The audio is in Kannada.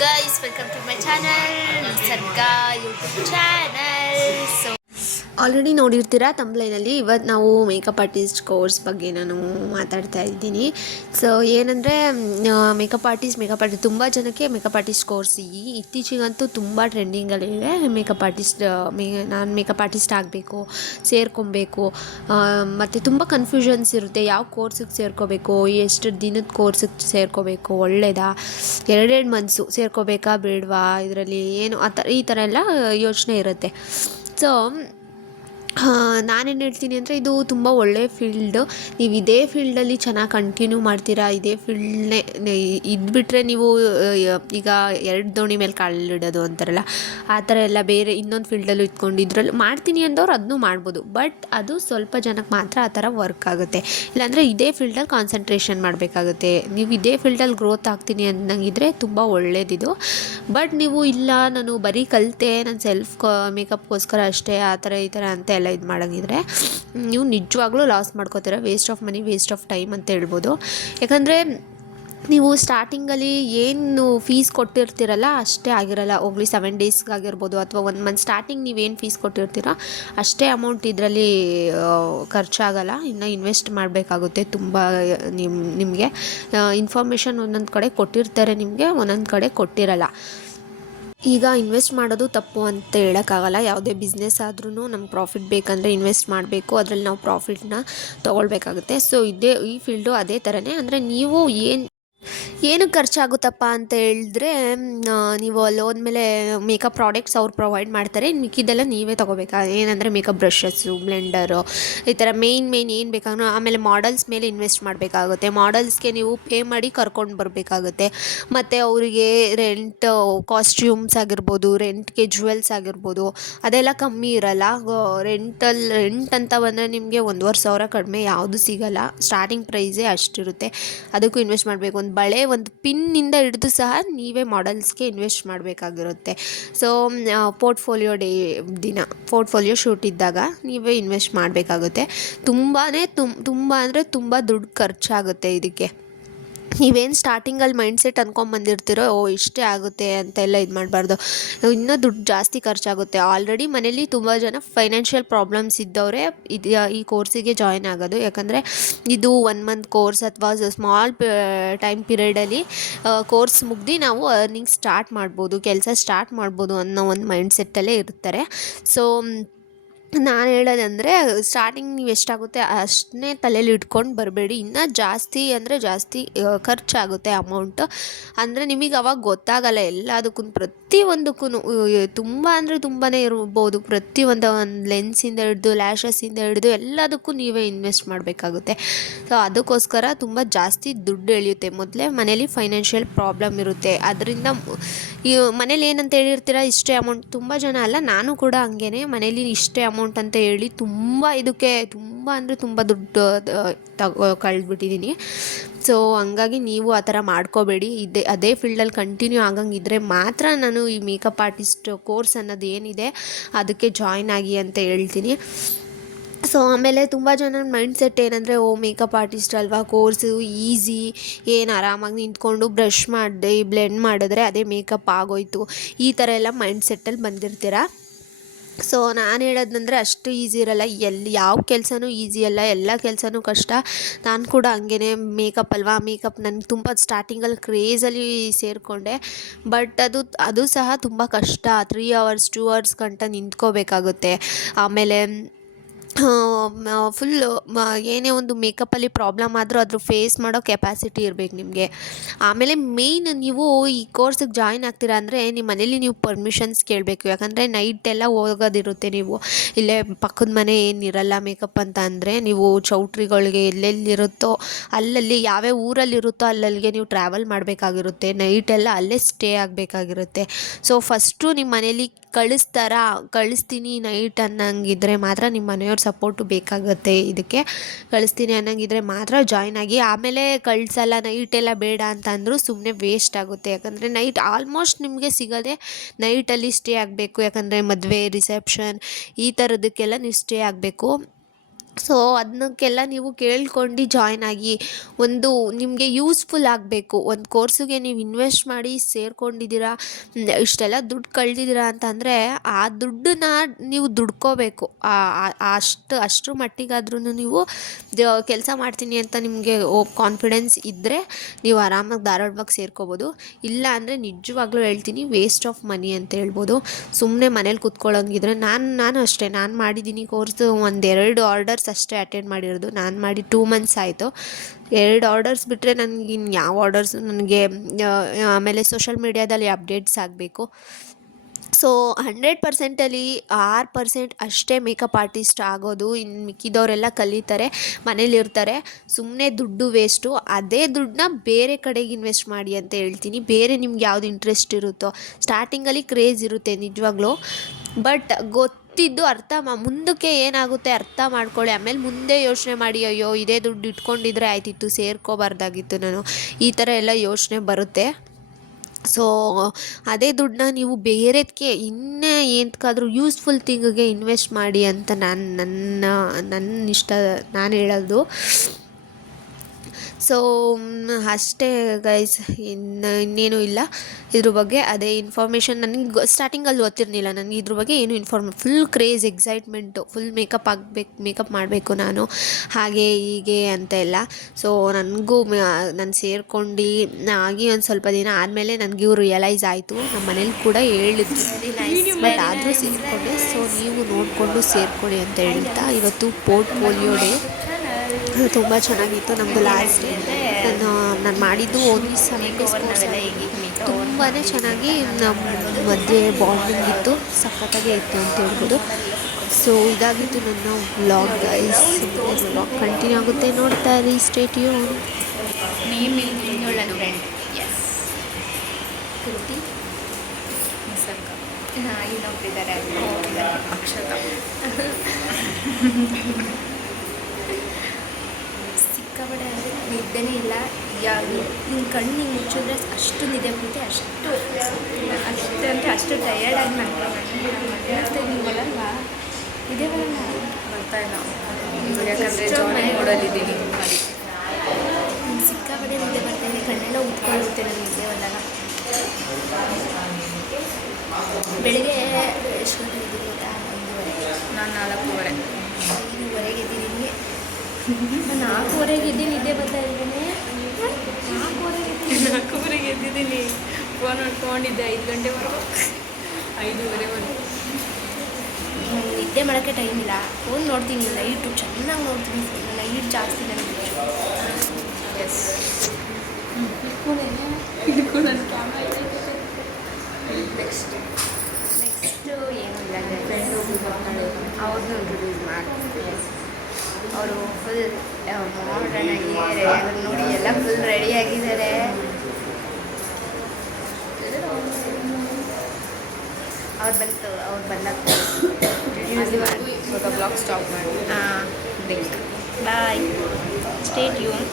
guys, welcome to my channel, Nisarga YouTube channel. So already ನೋಡಿರ್ತೀರಾ ತಮ್ಲೈನಲ್ಲಿ. ಇವತ್ತು ನಾವು ಮೇಕಪ್ ಆರ್ಟಿಸ್ಟ್ ಕೋರ್ಸ್ ಬಗ್ಗೆ ನಾನು ಮಾತಾಡ್ತಾ ಇದ್ದೀನಿ. ಸೊ ಏನಂದರೆ ಮೇಕಪ್ ಆರ್ಟಿಸ್ಟ್ ತುಂಬ ಜನಕ್ಕೆ ಮೇಕಪ್ ಆರ್ಟಿಸ್ಟ್ ಕೋರ್ಸ್ ಇತ್ತೀಚೆಗಂತೂ ತುಂಬ ಟ್ರೆಂಡಿಂಗಲ್ಲಿದೆ. ನಾನು ಮೇಕಪ್ ಆರ್ಟಿಸ್ಟ್ ಆಗಬೇಕು, ಸೇರ್ಕೊಬೇಕು, ಮತ್ತು ತುಂಬ ಕನ್ಫ್ಯೂಷನ್ಸ್ ಇರುತ್ತೆ. ಯಾವ ಕೋರ್ಸಿಗೆ ಸೇರ್ಕೋಬೇಕು, ಎಷ್ಟು ದಿನದ ಕೋರ್ಸಿಗೆ ಸೇರ್ಕೋಬೇಕು, ಒಳ್ಳೆಯದಾ, 2 ಮಂತ್ಸು ಸೇರ್ಕೋಬೇಕಾ ಬೇಡವಾ, ಇದರಲ್ಲಿ ಏನು ಈ ಥರ ಎಲ್ಲ ಯೋಚನೆ ಇರುತ್ತೆ. ಸೊ ನಾನೇನು ಹೇಳ್ತೀನಿ ಅಂದರೆ, ಇದು ತುಂಬ ಒಳ್ಳೆಯ ಫೀಲ್ಡು. ನೀವು ಇದೇ ಫೀಲ್ಡಲ್ಲಿ ಚೆನ್ನಾಗಿ ಕಂಟಿನ್ಯೂ ಮಾಡ್ತೀರಾ, ಇದೇ ಫೀಲ್ಡ್ನೇ ಇದ್ಬಿಟ್ರೆ ನೀವು ಈಗ 2 ದೋಣಿ ಮೇಲೆ ಕಾಲಿಡೋದು ಅಂತಾರಲ್ಲ, ಆ ಥರ ಎಲ್ಲ ಬೇರೆ ಇನ್ನೊಂದು ಫೀಲ್ಡಲ್ಲೂ ಇದ್ಕೊಂಡು ಇದ್ರಲ್ಲಿ ಮಾಡ್ತೀನಿ ಅಂದವ್ರು ಅದನ್ನೂ ಮಾಡ್ಬೋದು. ಬಟ್ ಅದು ಸ್ವಲ್ಪ ಜನಕ್ಕೆ ಮಾತ್ರ ಆ ಥರ ವರ್ಕ್ ಆಗುತ್ತೆ. ಇಲ್ಲಾಂದರೆ ಇದೇ ಫೀಲ್ಡಲ್ಲಿ ಕಾನ್ಸಂಟ್ರೇಷನ್ ಮಾಡಬೇಕಾಗುತ್ತೆ. ನೀವು ಇದೇ ಫೀಲ್ಡಲ್ಲಿ ಗ್ರೋತ್ ಆಗ್ತೀನಿ ಅನ್ನಂಗಿದ್ರೆ ತುಂಬ ಒಳ್ಳೇದಿದು. ಬಟ್ ನೀವು ಇಲ್ಲ, ನಾನು ಬರೀ ಕಲಿತೆ, ನಾನು ಸೆಲ್ಫ್ ಮೇಕಪ್ಗೋಸ್ಕರ ಅಷ್ಟೇ, ಆ ಥರ ಈ ಥರ ಅಂತ ಎಲ್ಲ ಇದು ಮಾಡೋಂಗಿದ್ರೆ ನೀವು ನಿಜವಾಗ್ಲೂ ಲಾಸ್ ಮಾಡ್ಕೋತೀರ. Waste of money, waste of time ಅಂತ ಹೇಳ್ಬೋದು. ಯಾಕಂದರೆ ನೀವು ಸ್ಟಾರ್ಟಿಂಗಲ್ಲಿ ಏನು ಫೀಸ್ ಕೊಟ್ಟಿರ್ತೀರಲ್ಲ ಅಷ್ಟೇ ಆಗಿರಲ್ಲ. ಹೋಗ್ಲಿ 7 ಡೇಸ್ಗಾಗಿರ್ಬೋದು ಅಥವಾ 1 ಮಂತ್ ಸ್ಟಾರ್ಟಿಂಗ್ ನೀವೇನು ಫೀಸ್ ಕೊಟ್ಟಿರ್ತೀರೋ ಅಷ್ಟೇ ಅಮೌಂಟ್ ಇದರಲ್ಲಿ ಖರ್ಚಾಗಲ್ಲ. ಇನ್ನು ಇನ್ವೆಸ್ಟ್ ಮಾಡಬೇಕಾಗುತ್ತೆ ತುಂಬ. ನಿಮಗೆ ಇನ್ಫಾರ್ಮೇಷನ್ ಒಂದೊಂದು ಕಡೆ ಕೊಟ್ಟಿರ್ತಾರೆ, ನಿಮಗೆ ಒಂದೊಂದು ಕಡೆ ಕೊಟ್ಟಿರಲ್ಲ. ಈಗ ಇನ್ವೆಸ್ಟ್ ಮಾಡೋದು ತಪ್ಪು ಅಂತ ಹೇಳೋಕ್ಕಾಗಲ್ಲ. ಯಾವುದೇ ಬಿಸ್ನೆಸ್ ಆದ್ರೂ ನಮ್ಗೆ ಪ್ರಾಫಿಟ್ ಬೇಕಂದರೆ ಇನ್ವೆಸ್ಟ್ ಮಾಡಬೇಕು, ಅದರಲ್ಲಿ ನಾವು ಪ್ರಾಫಿಟ್ನ ತೊಗೊಳ್ಬೇಕಾಗುತ್ತೆ. ಸೊ ಈ ಫೀಲ್ಡು ಅದೇ ಥರನೇ. ಅಂದರೆ ನೀವು ಏನಕ್ಕೆ ಖರ್ಚಾಗುತ್ತಪ್ಪ ಅಂತ ಹೇಳಿದ್ರೆ, ನೀವು ಅಲ್ಲಿ ಹೋದ್ಮೇಲೆ ಮೇಕಪ್ ಪ್ರಾಡಕ್ಟ್ಸ್ ಅವ್ರು ಪ್ರೊವೈಡ್ ಮಾಡ್ತಾರೆ, ಮಿಕ್ಕಿದ್ದೆಲ್ಲ ನೀವೇ ತೊಗೋಬೇಕಾ. ಏನಂದರೆ ಮೇಕಪ್ ಬ್ರಷಸ್ಸು, ಬ್ಲೆಂಡರು, ಈ ಥರ ಮೇಯ್ನ್ ಏನು ಬೇಕಾದ್ರೂ. ಆಮೇಲೆ ಮಾಡಲ್ಸ್ ಮೇಲೆ ಇನ್ವೆಸ್ಟ್ ಮಾಡಬೇಕಾಗುತ್ತೆ. ಮಾಡಲ್ಸ್ಗೆ ನೀವು ಪೇ ಮಾಡಿ ಕರ್ಕೊಂಡು ಬರಬೇಕಾಗುತ್ತೆ. ಮತ್ತು ಅವರಿಗೆ ರೆಂಟ್, ಕಾಸ್ಟ್ಯೂಮ್ಸ್ ಆಗಿರ್ಬೋದು, ರೆಂಟ್ಗೆ ಜ್ಯುವೆಲ್ಸ್ ಆಗಿರ್ಬೋದು, ಅದೆಲ್ಲ ಕಮ್ಮಿ ಇರಲ್ಲ. ರೆಂಟ್ ಅಂತ ಬಂದರೆ ನಿಮಗೆ 1,500 ಕಡಿಮೆ ಯಾವುದು ಸಿಗೋಲ್ಲ. ಸ್ಟಾರ್ಟಿಂಗ್ ಪ್ರೈಸೇ ಅಷ್ಟಿರುತ್ತೆ. ಅದಕ್ಕೂ ಇನ್ವೆಸ್ಟ್ ಮಾಡಬೇಕು. ಒಂದು ಬಳೆ, ಒಂದು ಪಿನ್ನಿಂದ ಹಿಡಿದು ಸಹ ನೀವೇ ಮಾಡಲ್ಸ್ಗೆ ಇನ್ವೆಸ್ಟ್ ಮಾಡಬೇಕಾಗಿರುತ್ತೆ. ಸೊ ಪೋರ್ಟ್ಫೋಲಿಯೋ ಶೂಟ್ ಇದ್ದಾಗ ನೀವೇ ಇನ್ವೆಸ್ಟ್ ಮಾಡಬೇಕಾಗುತ್ತೆ. ತುಂಬ ಅಂದರೆ ತುಂಬ ದುಡ್ಡು ಖರ್ಚಾಗುತ್ತೆ ಇದಕ್ಕೆ. ನೀವೇನು ಸ್ಟಾರ್ಟಿಂಗಲ್ಲಿ ಮೈಂಡ್ಸೆಟ್ ಅಂದ್ಕೊಂಬಂದಿರ್ತೀರೋ, ಇಷ್ಟೇ ಆಗುತ್ತೆ ಅಂತೆಲ್ಲ ಇದು ಮಾಡಬಾರ್ದು. ಇನ್ನೂ ದುಡ್ಡು ಜಾಸ್ತಿ ಖರ್ಚಾಗುತ್ತೆ. ಆಲ್ರೆಡಿ ಮನೇಲಿ ತುಂಬ ಜನ ಫೈನಾನ್ಷಿಯಲ್ ಪ್ರಾಬ್ಲಮ್ಸ್ ಇದ್ದವರೇ ಈ ಕೋರ್ಸಿಗೆ ಜಾಯ್ನ್ ಆಗೋದು. ಯಾಕಂದರೆ ಇದು 1 ಮಂತ್ ಕೋರ್ಸ್ ಅಥವಾ ಸ್ಮಾಲ್ ಟೈಮ್ ಪೀರಿಯಡಲ್ಲಿ ಕೋರ್ಸ್ ಮುಗ್ದು ನಾವು ಅರ್ನಿಂಗ್ ಸ್ಟಾರ್ಟ್ ಮಾಡ್ಬೋದು, ಕೆಲಸ ಸ್ಟಾರ್ಟ್ ಮಾಡ್ಬೋದು ಅನ್ನೋ ಒಂದು ಮೈಂಡ್ಸೆಟ್ಟಲ್ಲೇ ಇರ್ತಾರೆ. ಸೊ ನಾನು ಹೇಳೋದಂದರೆ, ಸ್ಟಾರ್ಟಿಂಗ್ ನೀವು ಎಷ್ಟಾಗುತ್ತೆ ಅಷ್ಟನ್ನೇ ತಲೆಯಲ್ಲಿ ಇಟ್ಕೊಂಡು ಬರಬೇಡಿ. ಇನ್ನೂ ಜಾಸ್ತಿ ಅಂದರೆ ಜಾಸ್ತಿ ಖರ್ಚಾಗುತ್ತೆ ಅಮೌಂಟು. ಅಂದರೆ ನಿಮಗೆ ಅವಾಗ ಗೊತ್ತಾಗಲ್ಲ ಎಲ್ಲದಕ್ಕೂ, ಪ್ರತಿಯೊಂದಕ್ಕೂ ತುಂಬ ಅಂದರೆ ತುಂಬಾ ಇರ್ಬೋದು. ಪ್ರತಿಯೊಂದು ಲೆನ್ಸಿಂದ ಹಿಡಿದು, ಲ್ಯಾಶಸ್ಸಿಂದ ಹಿಡಿದು ಎಲ್ಲದಕ್ಕೂ ನೀವೇ ಇನ್ವೆಸ್ಟ್ ಮಾಡಬೇಕಾಗುತ್ತೆ. ಸೊ ಅದಕ್ಕೋಸ್ಕರ ತುಂಬ ಜಾಸ್ತಿ ದುಡ್ಡು ಎಳೆಯುತ್ತೆ. ಮೊದಲೇ ಮನೇಲಿ ಫೈನಾನ್ಷಿಯಲ್ ಪ್ರಾಬ್ಲಮ್ ಇರುತ್ತೆ. ಅದರಿಂದ ಮನೇಲಿ ಏನಂತ ಹೇಳಿರ್ತೀರ, ಇಷ್ಟೇ ಅಮೌಂಟ್. ತುಂಬ ಜನ ಅಲ್ಲ, ನಾನು ಕೂಡ ಹಂಗೇ ಮನೇಲಿ ಇಷ್ಟೇ ಅಮೌಂಟ್ ಅಂತ ಹೇಳಿ ಇದಕ್ಕೆ ತುಂಬ ಅಂದರೆ ತುಂಬ ದುಡ್ಡು ಕಳೆದ್ಬಿಟ್ಟಿದ್ದೀನಿ. ಸೊ ಹಂಗಾಗಿ ನೀವು ಆ ಥರ ಮಾಡ್ಕೋಬೇಡಿ. ಅದೇ ಫೀಲ್ಡಲ್ಲಿ ಕಂಟಿನ್ಯೂ ಆಗಂಗಿದ್ರೆ ಮಾತ್ರ ನಾನು ಈ ಮೇಕಪ್ ಆರ್ಟಿಸ್ಟ್ ಕೋರ್ಸ್ ಅನ್ನೋದು ಏನಿದೆ ಅದಕ್ಕೆ ಜಾಯ್ನ್ ಆಗಿ ಅಂತ ಹೇಳ್ತೀನಿ. ಸೊ ಆಮೇಲೆ ತುಂಬ ಜನ ಮೈಂಡ್ಸೆಟ್ ಏನಂದರೆ, ಮೇಕಪ್ ಆರ್ಟಿಸ್ಟ್ ಅಲ್ವಾ, ಕೋರ್ಸು ಈಸಿ, ಏನು ಆರಾಮಾಗಿ ನಿಂತ್ಕೊಂಡು ಬ್ರಷ್ ಮಾಡಿದೆ ಬ್ಲೆಂಡ್ ಮಾಡಿದ್ರೆ ಅದೇ ಮೇಕಪ್ ಆಗೋಯ್ತು, ಈ ಥರ ಎಲ್ಲ ಮೈಂಡ್ಸೆಟ್ಟಲ್ಲಿ ಬಂದಿರ್ತೀರ. ಸೊ ನಾನು ಹೇಳೋದಂದರೆ, ಅಷ್ಟು ಈಸಿ ಇರಲ್ಲ. ಯಾವ ಕೆಲಸನೂ ಈಸಿ ಅಲ್ಲ, ಎಲ್ಲ ಕೆಲಸನೂ ಕಷ್ಟ. ನಾನು ಕೂಡ ಹಂಗೇ ಮೇಕಪ್ ಅಲ್ವಾ, ಮೇಕಪ್ ನನಗೆ ತುಂಬ ಸ್ಟಾರ್ಟಿಂಗಲ್ಲಿ ಕ್ರೇಜಲ್ಲಿ ಸೇರಿಕೊಂಡೆ. ಬಟ್ ಅದು ಸಹ ತುಂಬ ಕಷ್ಟ. 3 hours 2 hours ಗಂಟ ನಿಂತ್ಕೋಬೇಕಾಗುತ್ತೆ. ಆಮೇಲೆ ಫುಲ್ಲು ಏನೇ ಒಂದು ಮೇಕಪ್ಪಲ್ಲಿ ಪ್ರಾಬ್ಲಮ್ ಆದರೂ ಅದ್ರ ಫೇಸ್ ಮಾಡೋ ಕೆಪಾಸಿಟಿ ಇರಬೇಕು ನಿಮಗೆ. ಆಮೇಲೆ ಮೇಯ್ನ್ ನೀವು ಈ ಕೋರ್ಸಿಗೆ ಜಾಯ್ನ್ ಆಗ್ತೀರಾ ಅಂದರೆ ನಿಮ್ಮ ಮನೇಲಿ ನೀವು ಪರ್ಮಿಷನ್ಸ್ ಕೇಳಬೇಕು. ಯಾಕಂದರೆ ನೈಟೆಲ್ಲ ಹೋಗೋದಿರುತ್ತೆ. ನೀವು ಇಲ್ಲೇ ಪಕ್ಕದ ಮನೆ ಏನಿರಲ್ಲ ಮೇಕಪ್ ಅಂತ ಅಂದರೆ, ನೀವು ಚೌಟ್ರಿಗಳಿಗೆ ಎಲ್ಲೆಲ್ಲಿರುತ್ತೋ ಅಲ್ಲಲ್ಲಿ, ಯಾವ್ಯಾವ ಊರಲ್ಲಿರುತ್ತೋ ಅಲ್ಲಲ್ಲಿಗೆ ನೀವು ಟ್ರಾವೆಲ್ ಮಾಡಬೇಕಾಗಿರುತ್ತೆ. ನೈಟೆಲ್ಲ ಅಲ್ಲೇ ಸ್ಟೇ ಆಗಬೇಕಾಗಿರುತ್ತೆ. ಸೊ ಫಸ್ಟು ನಿಮ್ಮ ಮನೇಲಿ ಕಳಿಸ್ತೀನಿ ನೈಟ್ ಅನ್ನಂಗಿದ್ರೆ ಮಾತ್ರ, ನಿಮ್ಮ ಮನೆಯವ್ರ ಸಪೋರ್ಟು ಬೇಕಾಗುತ್ತೆ. ಇದಕ್ಕೆ ಕಳಿಸ್ತೀನಿ ಅನ್ನಂಗಿದ್ರೆ ಮಾತ್ರ ಜಾಯ್ನ್ ಆಗಿ. ಆಮೇಲೆ ಕಳಿಸಲ್ಲ, ನೈಟೆಲ್ಲ ಬೇಡ ಅಂತ ಅಂದರೂ ಸುಮ್ಮನೆ ವೇಸ್ಟ್ ಆಗುತ್ತೆ. ಯಾಕಂದರೆ ನೈಟ್ ಆಲ್ಮೋಸ್ಟ್ ನಿಮಗೆ ಸಿಗೋದೇ ನೈಟಲ್ಲಿ ಸ್ಟೇ ಆಗಬೇಕು. ಯಾಕಂದರೆ ಮದುವೆ, ರಿಸೆಪ್ಷನ್ ಈ ಥರದಕ್ಕೆಲ್ಲ ನೀವು ಸ್ಟೇ ಆಗಬೇಕು. ಸೊ ಅದಕ್ಕೆಲ್ಲ ನೀವು ಕೇಳ್ಕೊಂಡು ಜಾಯ್ನ್ ಆಗಿ. ಒಂದು ನಿಮಗೆ ಯೂಸ್ಫುಲ್ ಆಗಬೇಕು. ಒಂದು ಕೋರ್ಸಿಗೆ ನೀವು ಇನ್ವೆಸ್ಟ್ ಮಾಡಿ ಸೇರ್ಕೊಂಡಿದ್ದೀರಾ, ಇಷ್ಟೆಲ್ಲ ದುಡ್ಡು ಕಳ್ದಿದ್ದೀರಾ ಅಂತಂದರೆ ಆ ದುಡ್ಡನ್ನ ನೀವು ದುಡ್ಕೋಬೇಕು. ಅಷ್ಟರ ಮಟ್ಟಿಗಾದ್ರೂ ನೀವು ಕೆಲಸ ಮಾಡ್ತೀನಿ ಅಂತ ನಿಮಗೆ ಕಾನ್ಫಿಡೆನ್ಸ್ ಇದ್ದರೆ ನೀವು ಆರಾಮಾಗಿ ಧಾರಾಳವಾಗಿ ಸೇರ್ಕೋಬೋದು. ಇಲ್ಲ ಅಂದರೆ ನಿಜವಾಗ್ಲೂ ಹೇಳ್ತೀನಿ, ವೇಸ್ಟ್ ಆಫ್ ಮನಿ ಅಂತ ಹೇಳ್ಬೋದು. ಸುಮ್ಮನೆ ಮನೇಲಿ ಕೂತ್ಕೊಳ್ಳೋಂಗಿದ್ರೆ ನಾನು ಅಷ್ಟೇ, ನಾನು ಮಾಡಿದ್ದೀನಿ ಕೋರ್ಸು. 1-2 ಆರ್ಡರ್ಸ್ ಅಷ್ಟೇ ಅಟೆಂಡ್ ಮಾಡಿರೋದು. ನಾನು ಮಾಡಿ 2 ಮಂತ್ಸ್ ಆಯಿತು. 2 ಆರ್ಡರ್ಸ್ ಬಿಟ್ಟರೆ ನನಗೆ ಇನ್ಯಾವ ಆರ್ಡರ್ಸು ನನಗೆ ಆಮೇಲೆ ಸೋಷಲ್ ಮೀಡ್ಯಾದಲ್ಲಿ ಅಪ್ಡೇಟ್ಸ್ ಆಗಬೇಕು. ಸೊ 100%ಅಲ್ಲಿ 6% ಅಷ್ಟೇ ಮೇಕಪ್ ಆರ್ಟಿಸ್ಟ್ ಆಗೋದು. ಇನ್ನು ಮಿಕ್ಕಿದವರೆಲ್ಲ ಕಲಿತಾರೆ, ಮನೇಲಿರ್ತಾರೆ. ಸುಮ್ಮನೆ ದುಡ್ಡು ವೇಸ್ಟು. ಅದೇ ದುಡ್ಡನ್ನ ಬೇರೆ ಕಡೆಗೆ ಇನ್ವೆಸ್ಟ್ ಮಾಡಿ ಅಂತ ಹೇಳ್ತೀನಿ. ಬೇರೆ ನಿಮ್ಗೆ ಯಾವ್ದು ಇಂಟ್ರೆಸ್ಟ್ ಇರುತ್ತೋ. ಸ್ಟಾರ್ಟಿಂಗಲ್ಲಿ ಕ್ರೇಜ್ ಇರುತ್ತೆ ನಿಜವಾಗ್ಲೂ, ಬಟ್ ಗೊತ್ತಿದ್ದು ಮುಂದಕ್ಕೆ ಏನಾಗುತ್ತೆ ಅರ್ಥ ಮಾಡ್ಕೊಳ್ಳಿ. ಆಮೇಲೆ ಮುಂದೆ ಯೋಚನೆ ಮಾಡಿ, ಅಯ್ಯೋ ಇದೇ ದುಡ್ಡು ಇಟ್ಕೊಂಡಿದ್ರೆ ಆಯ್ತಿತ್ತು, ಸೇರ್ಕೋಬಾರ್ದಾಗಿತ್ತು ನಾನು, ಈ ಥರ ಎಲ್ಲ ಯೋಚನೆ ಬರುತ್ತೆ. ಸೊ ಅದೇ ದುಡ್ಡನ್ನ ನೀವು ಬೇರೆದಕ್ಕೆ ಇನ್ನೇ ಎಂತಕ್ಕಾದ್ರೂ ಯೂಸ್ಫುಲ್ ಥಿಂಗಿಗೆ ಇನ್ವೆಸ್ಟ್ ಮಾಡಿ ಅಂತ ನನ್ನ ಇಷ್ಟ, ನಾನು ಹೇಳೋದು. ಸೊ ಅಷ್ಟೇ ಗೈಸ್, ಇನ್ನೇನು ಇಲ್ಲ ಇದ್ರ ಬಗ್ಗೆ. ಅದೇ ಇನ್ಫಾರ್ಮೇಷನ್ ನನಗೆ ಸ್ಟಾರ್ಟಿಂಗಲ್ಲಿ ಗೊತ್ತಿರಲಿಲ್ಲ. ನನಗೆ ಇದ್ರ ಬಗ್ಗೆ ಏನು full craze, excitement, full makeup ಮಾಡಬೇಕು ನಾನು, ಹಾಗೆ ಹೀಗೆ ಅಂತ ಎಲ್ಲ. ಸೊ ನನಗೂ ನಾನು ಸೇರ್ಕೊಂಡು ಆಗಿ ಒಂದು ಸ್ವಲ್ಪ ದಿನ ಆದಮೇಲೆ ನನಗೆ ಇವ್ರು ರಿಯಲೈಸ್ ಆಯಿತು. ನಮ್ಮ ಮನೇಲಿ ಕೂಡ ಹೇಳಿದ್ರು, ಬಟ್ ಆದರೂ ಸೇರಿಕೊಂಡೆ. ಸೊ ನೀವು ನೋಡಿಕೊಂಡು ಸೇರ್ಕೊಳ್ಳಿ ಅಂತ ಹೇಳ್ತಾ, ಇವತ್ತು ಪೋರ್ಟ್ಫೋಲಿಯೋ ಡೇ ತುಂಬ ಚೆನ್ನಾಗಿತ್ತು. ನಮ್ಮದು ಲಾಸ್ಟ್ ಡೇ. ನಾನು ಮಾಡಿದ್ದು ಓನ್ಲಿ 7 days ಕೋರ್ಸ್. ತುಂಬಾ ಚೆನ್ನಾಗಿ ನಮ್ಮ ಮಧ್ಯೆ ಬಾಂಡಿಂಗ್ ಇತ್ತು, ಸಖತ್ತಾಗೇ ಇತ್ತು ಅಂತ ಹೇಳ್ಬೋದು. ಸೊ ಇದಾಗಿತ್ತು ನನ್ನ ವ್ಲಾಗ್ ಗೈಸ್. ವ್ಲಾಗ್ ಕಂಟಿನ್ಯೂ ಆಗುತ್ತೆ, ನೋಡ್ತಾ ಇರಿ, ಸ್ಟೇ ಟ್ಯೂನ್. ಇನ್ನೊಬ್ಬರಿದ್ದಾರೆ ಅಕ್ಷತಾ. ಸಿಕ್ಕಾಪಟ್ಟೆ ಅಂದರೆ ನಿದ್ದೆನೇ ಇಲ್ಲ. ನಿನ್ನ ಕಣ್ಣು ಹಿಂಗೆ ಮುಚ್ಚಿದ್ರೆ ಅಷ್ಟು ನಿದ್ದೆ ಬರುತ್ತೆ, ಅಷ್ಟು ಅಂದರೆ ಅಷ್ಟು ಟಯರ್ಡಾಗಿ ಮಾಡ್ತೀನಿ. ನೀವು ಬರಲ್ವಾ? ಇದೇ ಬರಲ್ಲ, ಬರ್ತಾ ಇಲ್ಲ. ಯಾಕಂದರೆ ಜಾಯಿನ್ ಮಾಡೋದಿದ್ದೀನಿ. ಸಿಕ್ಕಾಪಟ್ಟೆ ನಿದ್ದೆ ಬರ್ತಾಯಿದೆ, ಕಣ್ಣೆಲ್ಲ ಉತ್ಕೊಳ್ಳುತ್ತೆ ನನಗೆ ನಿದ್ದೆ ಬಂದಾಗ. ಬೆಳಗ್ಗೆ ಎಷ್ಟು ಗಂಟೆ ಇದ್ದೀನಿ ಗೊತ್ತಾ? 5:30. ನಾನು 4:30. 5:30 ಎದ್ದಿದ್ದೀನಿ. ನಾನು 4:30 ಎದ್ದು ನಿದ್ದೆ ಬರ್ತಾ ಇದ್ದೀನಿ. 4:30 ಎದ್ದಿದ್ದೀನಿ. ಫೋನ್ ನೋಡ್ಕೊಂಡಿದ್ದೆ 5 ಗಂಟೆವರೆಗೂ, 5:30ವರೆಗೂ. ನಿದ್ದೆ ಮಾಡೋಕ್ಕೆ ಟೈಮ್ ಇಲ್ಲ. ಫೋನ್ ನೋಡ್ತೀನಿ, ಲೈಟು ಚೆನ್ನಾಗಿ ನೋಡ್ತೀನಿ. ಲೈಟ್ ಜಾಸ್ತಿ ನನಗೆ. ಎಸ್ ನನ್ನ ಕ್ಯಾಮ್ರಾ ಇದೆ. ನೆಕ್ಸ್ಟ್ ಏನಿಲ್ಲ, ಫ್ರೆಂಡ್ ಹೋಗಿ ಬರ್ತಾಳೆ, ಅವ್ರನ್ನೂ ಇಂಟ್ರೊಡ್ಯೂಸ್ ಮಾಡ್ತೀನಿ. ಅವರು ಫುಲ್ ಮಾಡರ್ನ್ ಆಗಿ ರೆಡಿ ನೋಡಿ, ಎಲ್ಲ ಫುಲ್ ರೆಡಿಯಾಗಿದ್ದಾರೆ. ಅವ್ರು ಬಂದಾಗ ಇವಾಗ ಬ್ಲಾಗ್ ಸ್ಟಾಪ್ ಮಾಡಿ. ಲಿಂಕ್ ಬಾಯ್, ಸ್ಟೇ ಟ್ಯೂನ್.